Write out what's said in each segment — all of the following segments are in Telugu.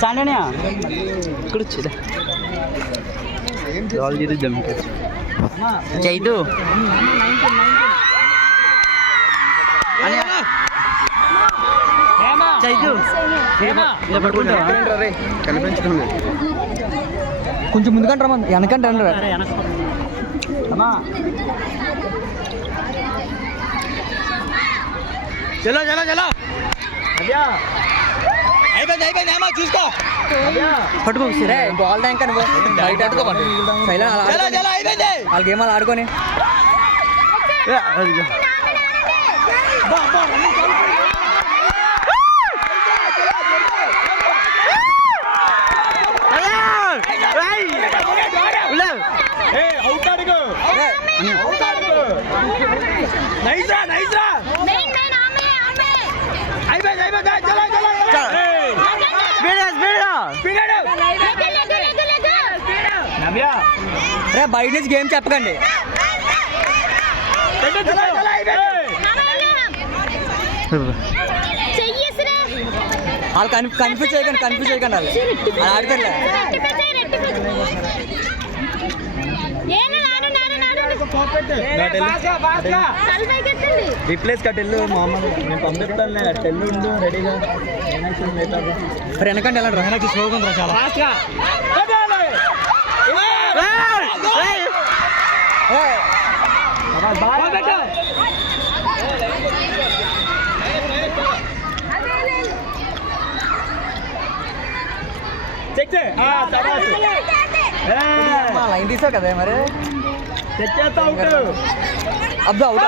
సాండేనా ఇక్కడ వచ్చేదా రాల్ చేద్దాం చైతు చైతు కొంచెం ముందుకంటే రమ్మ వెనకంటే అమ్మా చలో చలో చలో అయిపోయింది చూసుకో పట్టుకో బాల్ ట్యాంక్ అని బయట అట్టుకోపండి వాళ్ళ గేమ్ వాళ్ళు ఆడుకొని బయట నుంచి గేమ్ చెప్పకండి వాళ్ళు కన్ఫ్యూజ్ చేయకండి వాళ్ళు ఆడుతారులే రీప్లేస్ కట్టెళ్ళు మామూలు నేను పంపిస్తాను టెల్లు ఉండు రెడీగా వెనకండి వెళ్ళండి వెనక్కి స్లోగా ఉందా చాలా లైన్ తీసావు కదా మరి అబ్బా అవుట్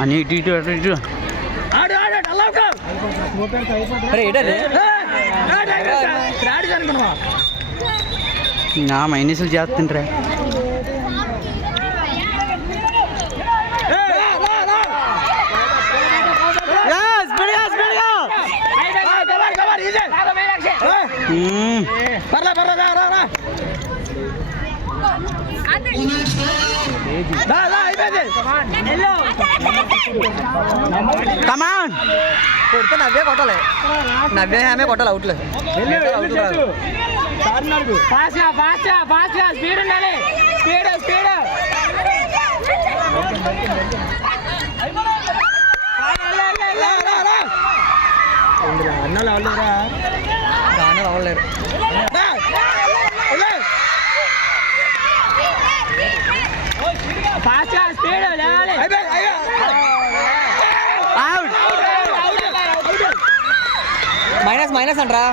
అని ఇటు ఇటు అటు ఇటు నా మైనస్లు చేస్తుంటారా కమాన్ కొడితే నవ్వే కొట్టాలి నవ్వే కొట్టాలి అవుట్లే స్పీడ్ ఉండాలి స్పీడ్ అన్నలు అవ్వలేరా దాని అవ్వలేరు మైనస్ అంటారా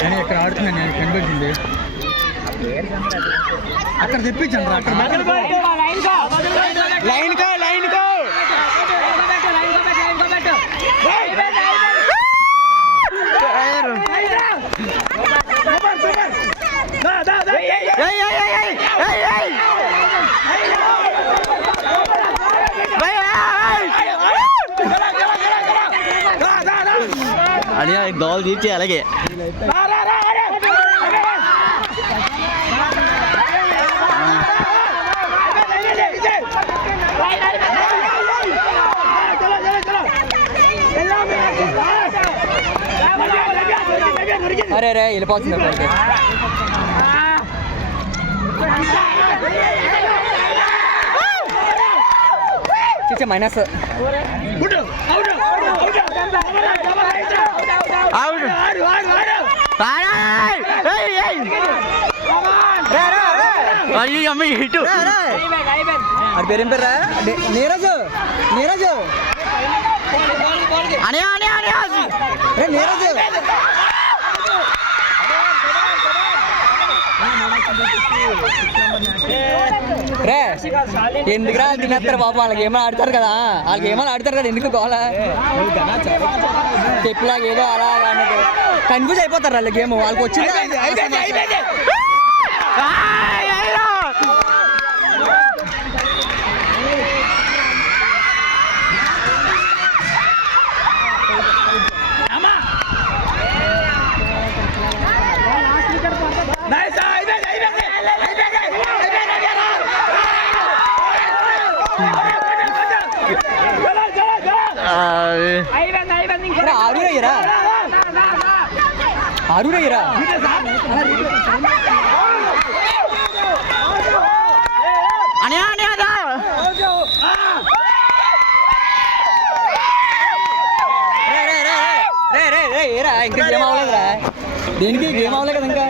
నేను ఇక్కడ ఆడుతున్నాను నేను కనిపించింది అక్కడ తెప్పించండి అక్కడ లైన్ కో అని గోల్ తీర్చి అలాగే అరే వెళ్ళిపోతుంది మైనస్ అమ్మ హిట్ అది పేరేం పేరా నీరజు అనే నీరజు రే ఎందుకురా తినేస్తారు బాబు, వాళ్ళకి ఏమైనా ఆడతారు కదా, వాళ్ళకి ఏమైనా ఆడతారు కదా, ఎందుకు గోళ చెప్పులాగా ఏదో అలా అన్నట్టు కన్ఫ్యూజ్ అయిపోతారు వాళ్ళ గేమ్, వాళ్ళకి వచ్చింది. ఆరురయ్యరా ఆరురయ్యరా ఇంకా గేమ్ అవ్వలేదురా, దేనికి గేమ్ అవ్వలేదు కదా ఇంకా.